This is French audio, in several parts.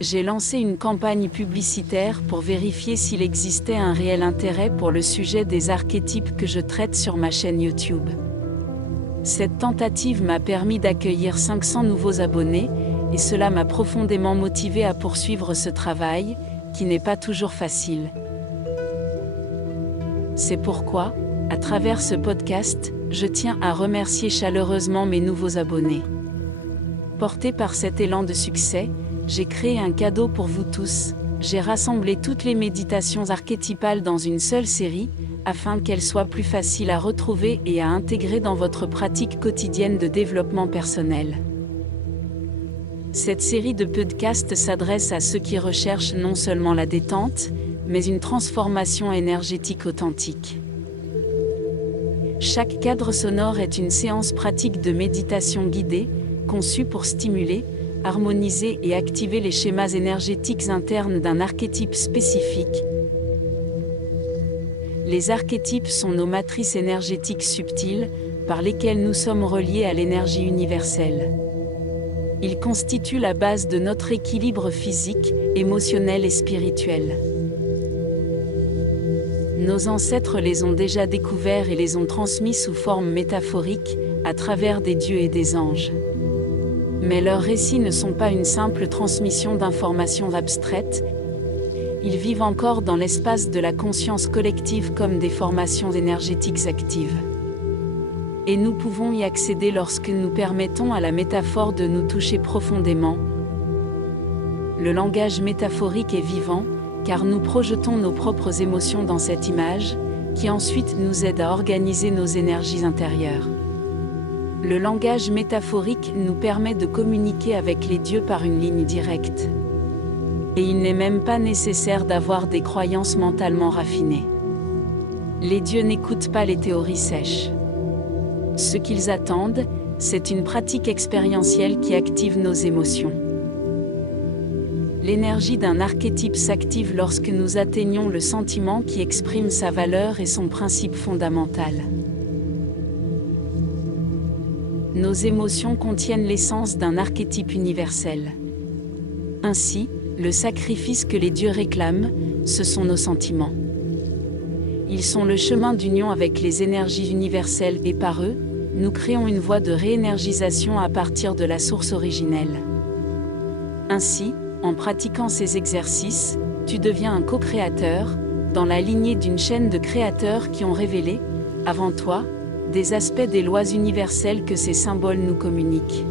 J'ai lancé une campagne publicitaire pour vérifier s'il existait un réel intérêt pour le sujet des archétypes que je traite sur ma chaîne YouTube. Cette tentative m'a permis d'accueillir 500 nouveaux abonnés, et cela m'a profondément motivé à poursuivre ce travail, qui n'est pas toujours facile. C'est pourquoi, à travers ce podcast, je tiens à remercier chaleureusement mes nouveaux abonnés. Porté par cet élan de succès, j'ai créé un cadeau pour vous tous. J'ai rassemblé toutes les méditations archétypales dans une seule série, afin qu'elles soient plus faciles à retrouver et à intégrer dans votre pratique quotidienne de développement personnel. Cette série de podcasts s'adresse à ceux qui recherchent non seulement la détente, mais une transformation énergétique authentique. Chaque cadre sonore est une séance pratique de méditation guidée, conçue pour stimuler, harmoniser et activer les schémas énergétiques internes d'un archétype spécifique. Les archétypes sont nos matrices énergétiques subtiles, par lesquelles nous sommes reliés à l'énergie universelle. Ils constituent la base de notre équilibre physique, émotionnel et spirituel. Nos ancêtres les ont déjà découverts et les ont transmis sous forme métaphorique, à travers des dieux et des anges. Mais leurs récits ne sont pas une simple transmission d'informations abstraites, ils vivent encore dans l'espace de la conscience collective comme des formations énergétiques actives. Et nous pouvons y accéder lorsque nous permettons à la métaphore de nous toucher profondément. Le langage métaphorique est vivant, car nous projetons nos propres émotions dans cette image, qui ensuite nous aide à organiser nos énergies intérieures. Le langage métaphorique nous permet de communiquer avec les dieux par une ligne directe. Et il n'est même pas nécessaire d'avoir des croyances mentalement raffinées. Les dieux n'écoutent pas les théories sèches. Ce qu'ils attendent, c'est une pratique expérientielle qui active nos émotions. L'énergie d'un archétype s'active lorsque nous atteignons le sentiment qui exprime sa valeur et son principe fondamental. Nos émotions contiennent l'essence d'un archétype universel. Ainsi, le sacrifice que les dieux réclament, ce sont nos sentiments. Ils sont le chemin d'union avec les énergies universelles et par eux, nous créons une voie de réénergisation à partir de la source originelle. Ainsi, en pratiquant ces exercices, tu deviens un co-créateur, dans la lignée d'une chaîne de créateurs qui ont révélé, avant toi, des aspects des lois universelles que ces symboles nous communiquent.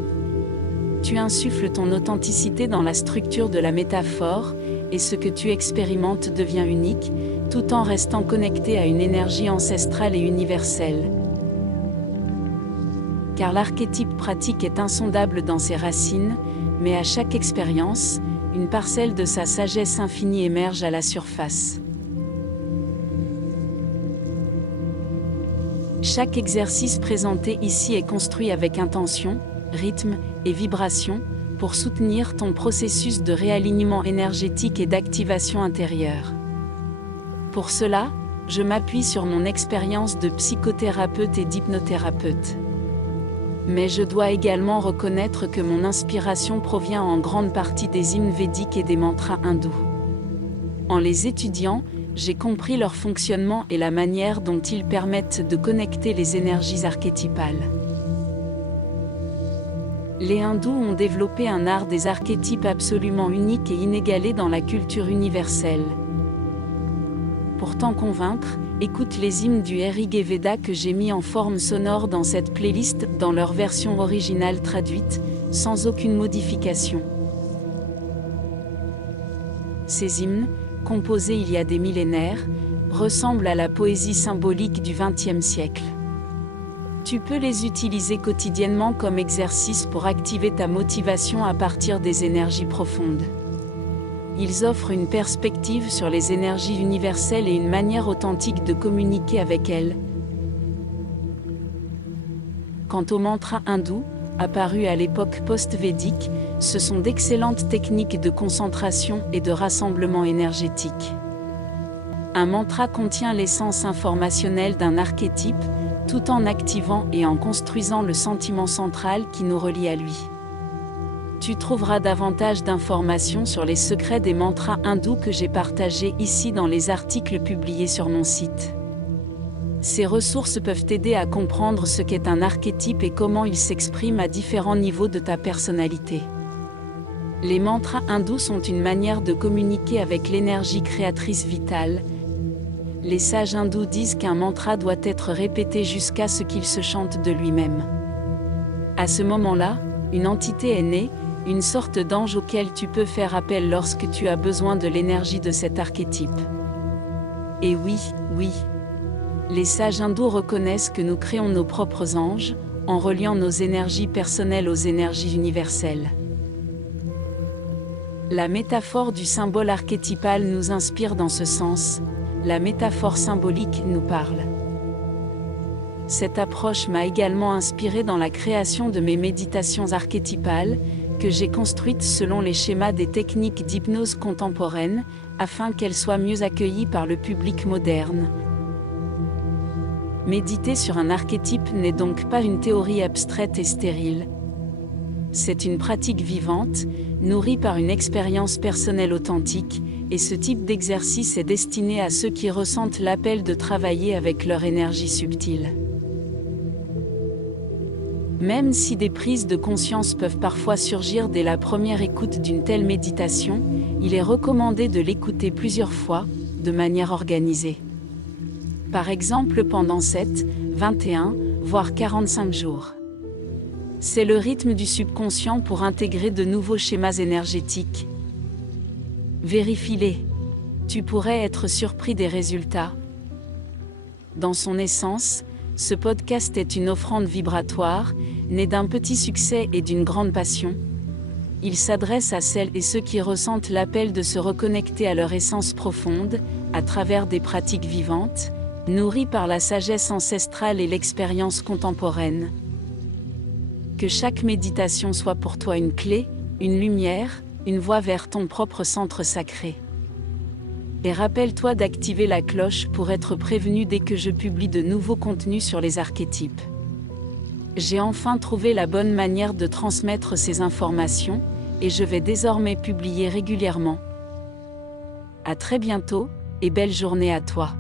Tu insuffles ton authenticité dans la structure de la métaphore, et ce que tu expérimentes devient unique, tout en restant connecté à une énergie ancestrale et universelle. Car l'archétype pratique est insondable dans ses racines, mais à chaque expérience, une parcelle de sa sagesse infinie émerge à la surface. Chaque exercice présenté ici est construit avec intention, rythme et vibration, pour soutenir ton processus de réalignement énergétique et d'activation intérieure. Pour cela, je m'appuie sur mon expérience de psychothérapeute et d'hypnothérapeute. Mais je dois également reconnaître que mon inspiration provient en grande partie des hymnes védiques et des mantras hindous. En les étudiant, j'ai compris leur fonctionnement et la manière dont ils permettent de connecter les énergies archétypales. Les hindous ont développé un art des archétypes absolument unique et inégalé dans la culture universelle. Pour t'en convaincre, écoute les hymnes du Rig Veda que j'ai mis en forme sonore dans cette playlist dans leur version originale traduite, sans aucune modification. Ces hymnes, composés il y a des millénaires, ressemblent à la poésie symbolique du XXe siècle. Tu peux les utiliser quotidiennement comme exercice pour activer ta motivation à partir des énergies profondes. Ils offrent une perspective sur les énergies universelles et une manière authentique de communiquer avec elles. Quant aux mantras hindous, apparus à l'époque post-védique, ce sont d'excellentes techniques de concentration et de rassemblement énergétique. Un mantra contient l'essence informationnelle d'un archétype, tout en activant et en construisant le sentiment central qui nous relie à lui. Tu trouveras davantage d'informations sur les secrets des mantras hindous que j'ai partagés ici dans les articles publiés sur mon site. Ces ressources peuvent t'aider à comprendre ce qu'est un archétype et comment il s'exprime à différents niveaux de ta personnalité. Les mantras hindous sont une manière de communiquer avec l'énergie créatrice vitale. Les sages hindous disent qu'un mantra doit être répété jusqu'à ce qu'il se chante de lui-même. À ce moment-là, une entité est née, une sorte d'ange auquel tu peux faire appel lorsque tu as besoin de l'énergie de cet archétype. Et oui, les sages hindous reconnaissent que nous créons nos propres anges, en reliant nos énergies personnelles aux énergies universelles. La métaphore du symbole archétypal nous inspire dans ce sens, la métaphore symbolique nous parle. Cette approche m'a également inspiré dans la création de mes méditations archétypales, que j'ai construites selon les schémas des techniques d'hypnose contemporaine, afin qu'elles soient mieux accueillies par le public moderne. Méditer sur un archétype n'est donc pas une théorie abstraite et stérile. C'est une pratique vivante, nourrie par une expérience personnelle authentique, et ce type d'exercice est destiné à ceux qui ressentent l'appel de travailler avec leur énergie subtile. Même si des prises de conscience peuvent parfois surgir dès la première écoute d'une telle méditation, il est recommandé de l'écouter plusieurs fois, de manière organisée. Par exemple pendant 7, 21, voire 45 jours. C'est le rythme du subconscient pour intégrer de nouveaux schémas énergétiques. Vérifie-les. Tu pourrais être surpris des résultats. Dans son essence, ce podcast est une offrande vibratoire, née d'un petit succès et d'une grande passion. Il s'adresse à celles et ceux qui ressentent l'appel de se reconnecter à leur essence profonde, à travers des pratiques vivantes, nourries par la sagesse ancestrale et l'expérience contemporaine. Que chaque méditation soit pour toi une clé, une lumière, une voie vers ton propre centre sacré. Et rappelle-toi d'activer la cloche pour être prévenu dès que je publie de nouveaux contenus sur les archétypes. J'ai enfin trouvé la bonne manière de transmettre ces informations, et je vais désormais publier régulièrement. À très bientôt, et belle journée à toi.